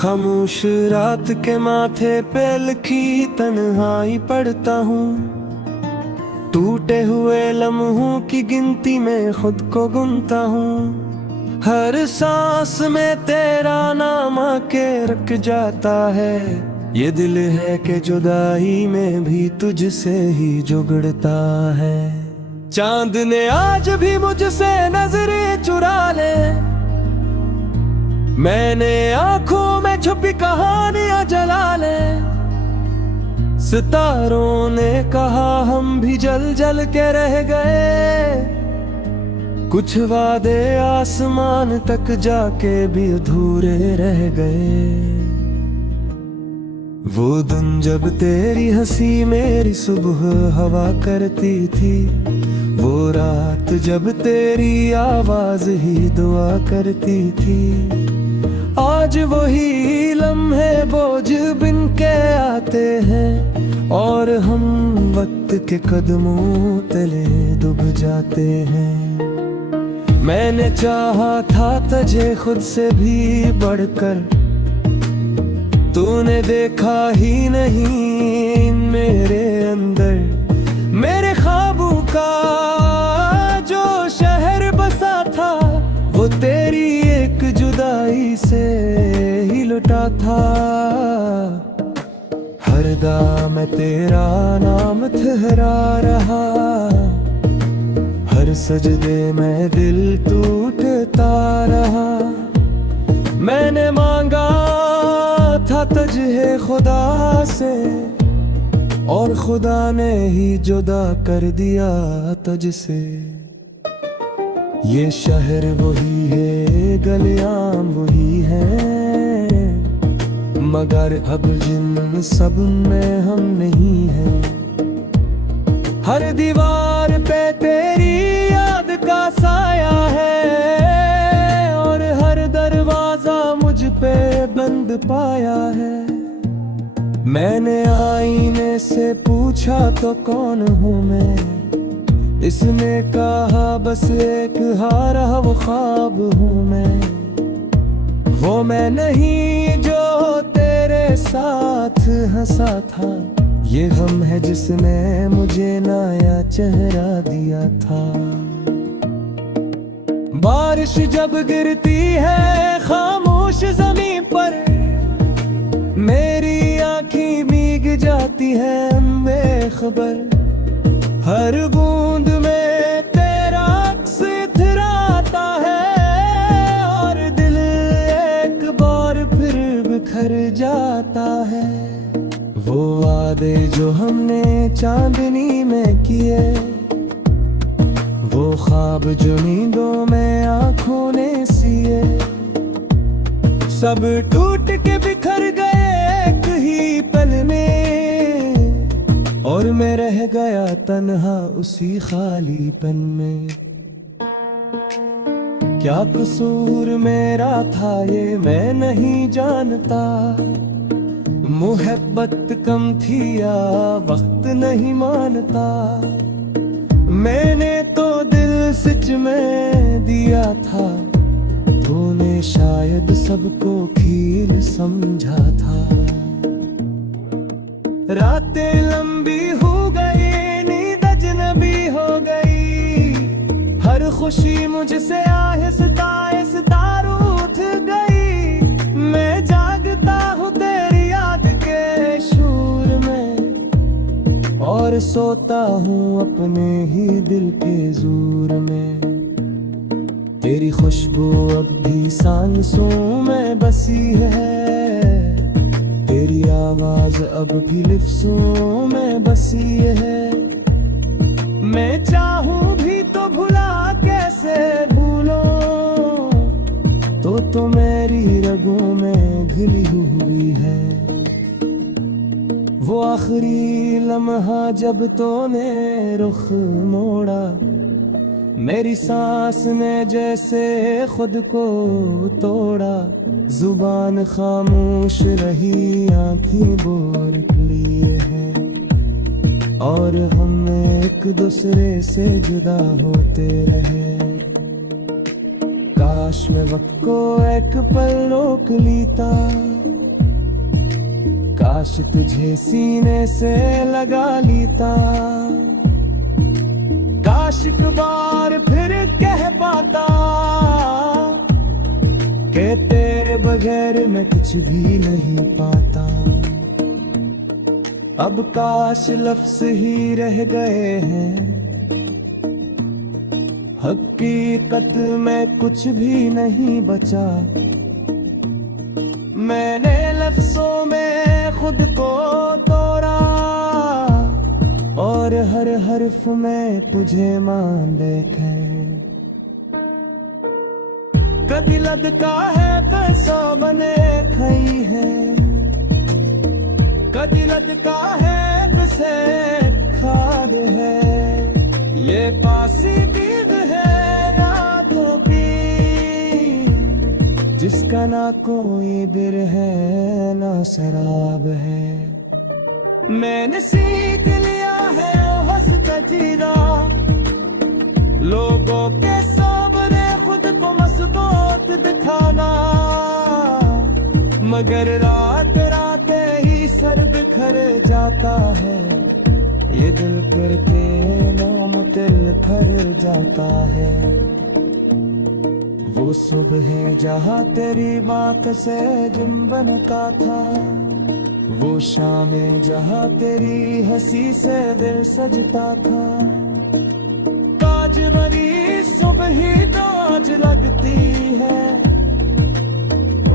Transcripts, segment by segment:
खामोश रात के माथे पे लिखी तन्हाई पढ़ता हूँ। टूटे हुए लम्हों की गिनती में खुद को गुनता हूँ। हर सांस में तेरा नाम आके रख जाता है। ये दिल है कि जुदाई में भी तुझसे ही जुगड़ता है। चांद ने आज भी मुझसे नजरें चुरा ले। मैंने आंखों में छुपी कहानियां जला ले। सितारों ने कहा हम भी जल जल के रह गए। कुछ वादे आसमान तक जाके भी अधूरे रह गए। वो दिन जब तेरी हंसी मेरी सुबह हवा करती थी। वो रात जब तेरी आवाज ही दुआ करती थी। आज वही लम्हे बोझ बिन के आते हैं और हम वक्त के कदमों तले डूब जाते हैं। मैंने चाहा था तुझे खुद से भी बढ़कर। तूने देखा ही नहीं मेरे अंदर। मेरे ख्वाबों का जो शहर बसा था वो तेरी एक जुदाई से ही लुटा था। हर दाम में तेरा नाम ठहरा रहा। हर सजदे में दिल टूटता रहा। मैंने मांगा था तुझे खुदा से और खुदा ने ही जुदा कर दिया तुझसे। ये शहर वही है, गलियां वही हैं, मगर अब जिन सब में हम नहीं हैं। हर दीवार पे तेरी याद का साया है और हर दरवाजा मुझ पे बंद पाया है। मैंने आईने से पूछा तो कौन हूँ मैं। इसने कहा बस एक हारा वो ख्वाब हूँ मैं। वो मैं नहीं जो तेरे साथ हंसा था। ये गम है जिसने मुझे नया चेहरा दिया था। बारिश जब गिरती है खामोश जमीन पर। मेरी आँखें भीग जाती हैं बेखबर। हर बूंद में तेरा अक्स इतराता है और दिल एक बार फिर बिखर जाता है। वो वादे जो हमने चांदनी में किए, वो ख्वाब जो नींदों में आंखों ने सिए, सब टूट के बिखर गए एक ही पल में। और मैं रह गया तन्हा उसी खालीपन में। क्या कसूर मेरा था ये मैं नहीं जानता। मोहब्बत कम थी या वक्त नहीं मानता। मैंने तो दिल सच में दिया था। तूने शायद सबको खेल समझा था। रातें लंबी हो गई, नींद अजनबी हो गई। हर खुशी मुझसे आहिस्ता आहिस्ता रूठ गई। मैं जागता हूँ तेरी याद के शूर में और सोता हूँ अपने ही दिल के जूर में। तेरी खुशबू अब भी सांसों में बसी है। तेरी आवाज अब भी लिफ्ज़ों में बसी है। मैं चाहूं भी तो भुला कैसे भूलो। तो मेरी रगों में घुली हुई है। वो आखिरी लम्हा जब तूने रुख मोड़ा। मेरी सांस ने जैसे खुद को तोड़ा। जुबान खामोश रही, आँखें बोल लिए हैं और हम एक दूसरे से जुदा होते रहे। काश मैं वक्त को एक पल रोक लेता। काश तुझे सीने से लगा लेता, काश एक बार फिर कह पाता कि तेरे बगैर मैं कुछ भी नहीं पाता। अब काश लफ्ज़ ही रह गए हैं, हकीकत में कुछ भी नहीं बचा। मैंने लफ्ज़ों में खुद को तोड़ा और हर हर्फ में तुझे मान देखे। कभी लदका है पैसा बने खई है, कभी लदका है किसे खाद है। ये पासी दीद है यादों की, जिसका ना कोई बिर है ना शराब है। मैंने सीख लिया है हंस कर जीना, लोगों के सामने खुद को मसबूत दिखाना, मगर रात रात ही सर बिखर जाता है। ये दिल करके नाम दिल भर जाता है। वो सुबह है जहाँ तेरी बात से जुम्बन का था, वो शामें जहाँ तेरी हंसी से दिल सजता था। काज भरी सुबह ही तो आज लगती है,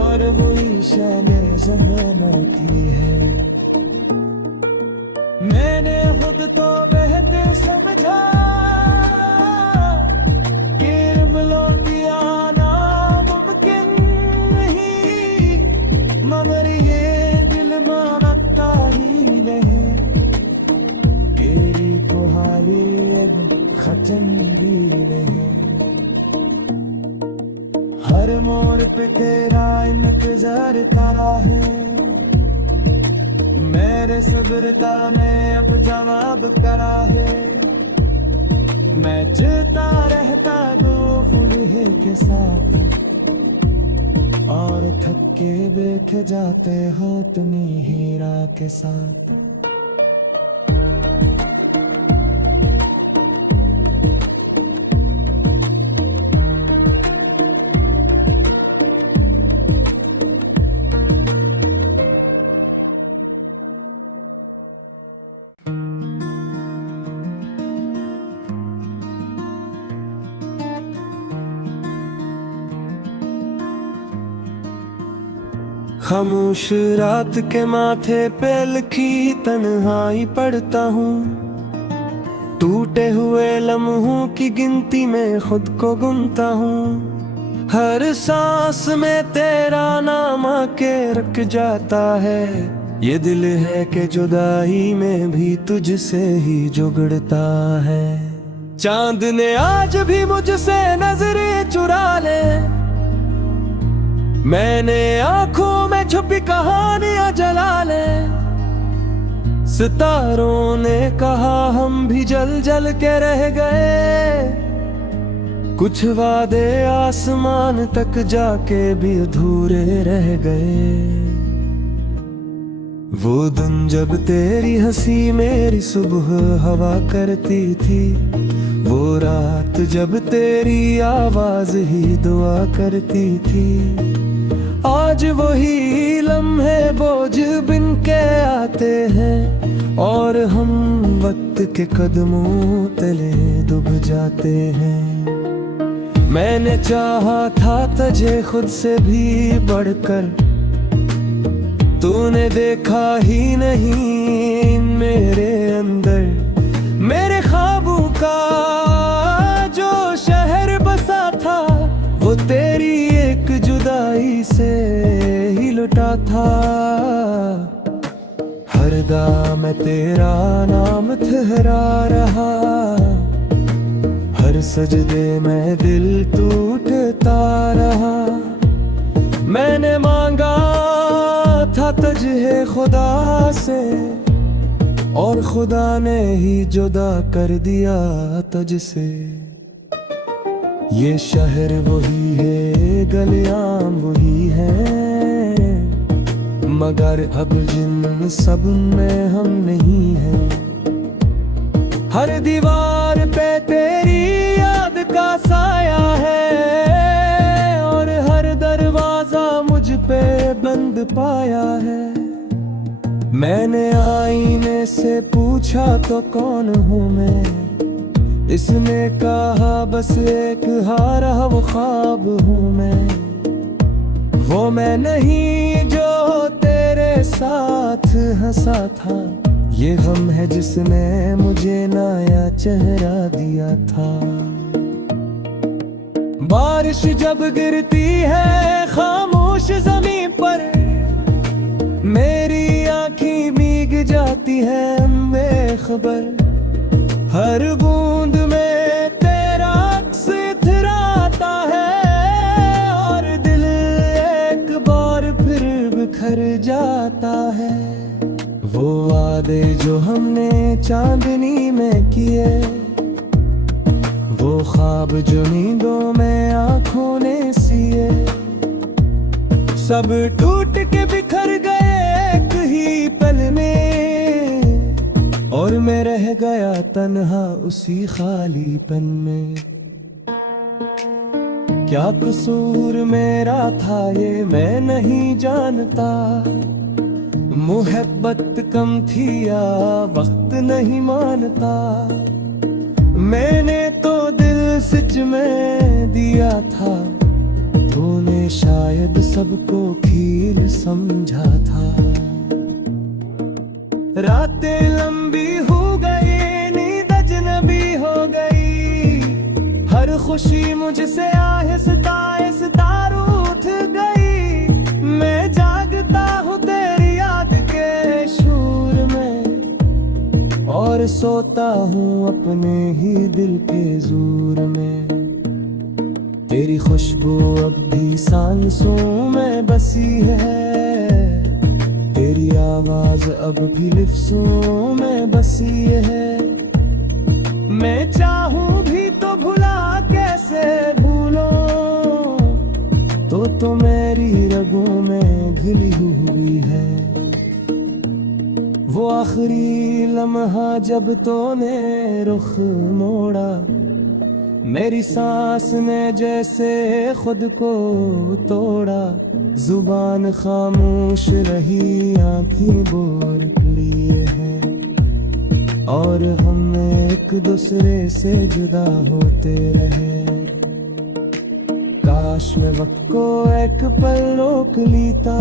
और वही शामें ज़माना की है। मैंने खुद को बेहतर समझा कि मिलोतिया नामुमकिन नहीं, मगर ये दिल मांगता ही रहे। तेरी कुहाली खत्म भी रहे। हर मोड़ पे तेरा इंतजार करा है, मेरे सब्र का ने अब जवाब करा है। मैं चलता रहता दो फुलहे के साथ, और थके देख जाते हो तुम्हें हीरा के साथ। खामोश रात के माथे पे लिखी तन्हाई पढ़ता हूँ, टूटे हुए लम्हों की गिनती में खुद को गुनता हूँ। हर सांस में तेरा नाम आके रख जाता है। ये दिल है कि जुदाई में भी तुझसे ही जुगड़ता है। चांद ने आज भी मुझसे नजरें चुरा ले, मैंने आंखों में छुपी कहानियां जला ले। सितारों ने कहा हम भी जल जल के रह गए, कुछ वादे आसमान तक जाके भी अधूरे रह गए। वो दिन जब तेरी हंसी मेरी सुबह हवा करती थी, वो रात जब तेरी आवाज ही दुआ करती थी। आज वही लम्हे बोझ बिन के आते हैं, और हम वक्त के कदमों तले डूब जाते हैं। मैंने चाहा था तुझे खुद से भी बढ़कर, तूने देखा ही नहीं मेरे अंदर। मेरे ख्वाबों का जो शहर बसा था, वो तेरी एक जुदाई से ही लुटा था। हर दाम में तेरा नाम ठहरा रहा, हर सजदे में दिल टूटता रहा। मैंने मांगा था तुझे खुदा से, और खुदा ने ही जुदा कर दिया तुझसे। ये शहर वही है, गलियां वही है, मगर अब जिन सब में हम नहीं हैं। हर दीवार पे तेरी याद का साया है और हर दरवाजा मुझ पे बंद पाया है। मैंने आईने से पूछा तो कौन हूँ मैं, इसने कहा बस एक हारा वो ख्वाब हूँ मैं। वो मैं नहीं जो तेरे साथ हंसा था, ये गम है जिसने मुझे नया चेहरा दिया था। बारिश जब गिरती है खामोश जमीन पर, मेरी आँखें भीग जाती हैं बेखबर। हर बूंद में तेरा अक्स इतराता है और दिल एक बार फिर बिखर जाता है। वो वादे जो हमने चांदनी में किए, वो ख्वाब जो नींदों में आंखों ने सिए, सब टूट के बिखर गए एक ही पल में, और मैं रह गया तन्हा उसी खालीपन में। क्या कसूर मेरा था ये मैं नहीं जानता, मोहब्बत कम थी या वक्त नहीं मानता। मैंने तो दिल सच में दिया था, तूने शायद सबको खील समझा था। रातें लंबी हो गई, नींद अजनबी हो गई, हर खुशी मुझसे आहिस्ता आहिस्ता रूठ गई। मैं जागता हूँ तेरी याद के शूर में, और सोता हूँ अपने ही दिल के जूर में। तेरी खुशबू अब भी सांसों में बसी है, तेरी आवाज अब भी लिफ्ज़ों में बसी है। मैं चाहूं भी तो भुला कैसे भूलों, तो मेरी रगों में घुली हुई है। वो आखिरी लम्हा जब तूने रुख मोड़ा, मेरी सांस ने जैसे खुद को तोड़ा। जुबान खामोश रही, आँखें बोल लिए हैं, और हम एक दूसरे से जुदा होते रहे। काश मैं वक्त को एक पल रोक लेता,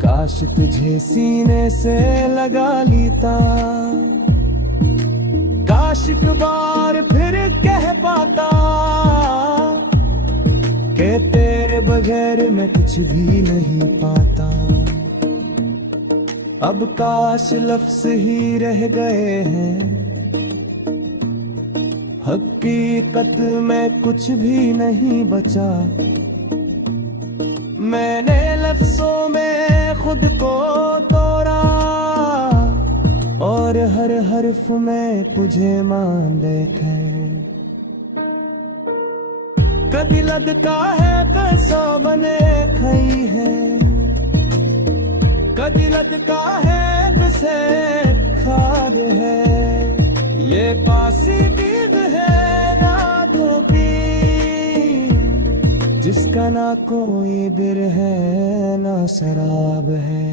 काश तुझे सीने से लगा लेता, काश एक बार फिर कह पाता कि तेरे बगैर मैं कुछ भी नहीं पाता। अब काश लफ्ज़ ही रह गए हैं, हकीकत में कुछ भी नहीं बचा। मैंने लफ्ज़ों में खुद को तोड़ा, और हर हर्फ में तुझे मान देखे। कभी लदका है पैसा बने खई है, कभी लदका है किसे खाद है। ये पासी दीद है यादों की, जिसका ना कोई बिर है ना शराब है।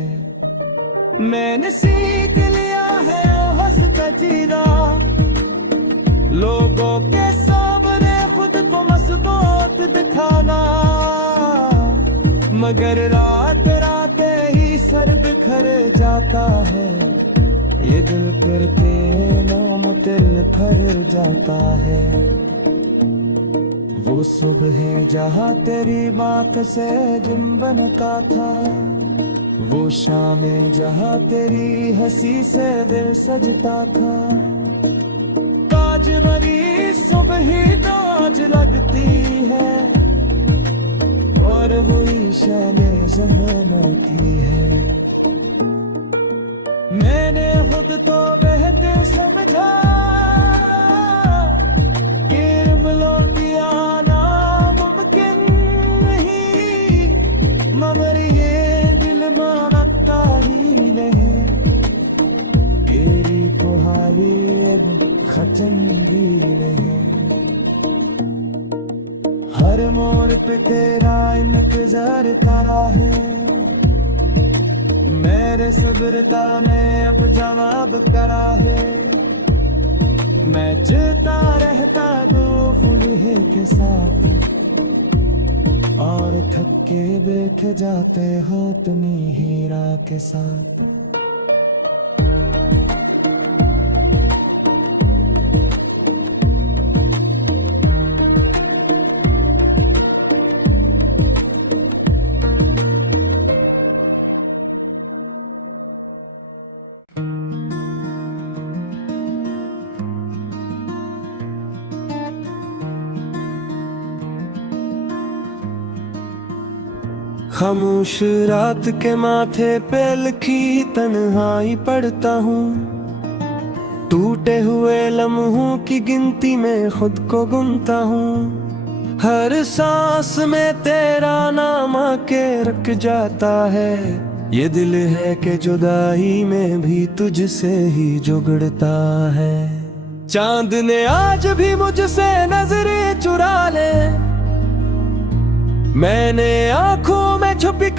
मैंने सीख लिया है हंस का जीना, लोगों के सामने खुद को मसबूत दिखाना। मगर रात रात ही सर बिखर जाता है, ये दिल फिर के नाम दिल भर जाता है। वो सुबह है जहाँ तेरी बात से जुम्बन का था, वो शामें जहाँ तेरी हंसी से दिल सजता था। काज भरी सुबह ही तो आज लगती है, और वही शामें ज़माना की है। मैंने खुद तो बेहतर समझा कि मिलोगी आना मुमकिन नहीं, मगर ये खत्म भी नहीं। हर मोड़ पे तेरा इंतजार तारा है, मेरे सब्रता ने अब जवाब करा है। मैं चलता रहता दो फुलहे के साथ, और थके बैठ जाते हो तुम हीरा के साथ। खामोश रात के माथे पे लिखी तन्हाई पढ़ता हूँ, टूटे हुए लम्हों की गिनती में खुद को गुनता हूँ। हर सांस में तेरा नाम आके रख जाता है, ये दिल है कि जुदाई में भी तुझसे ही जुगड़ता है। चांद ने आज भी मुझसे नजरें चुरा ले, मैंने आंखों में छुपी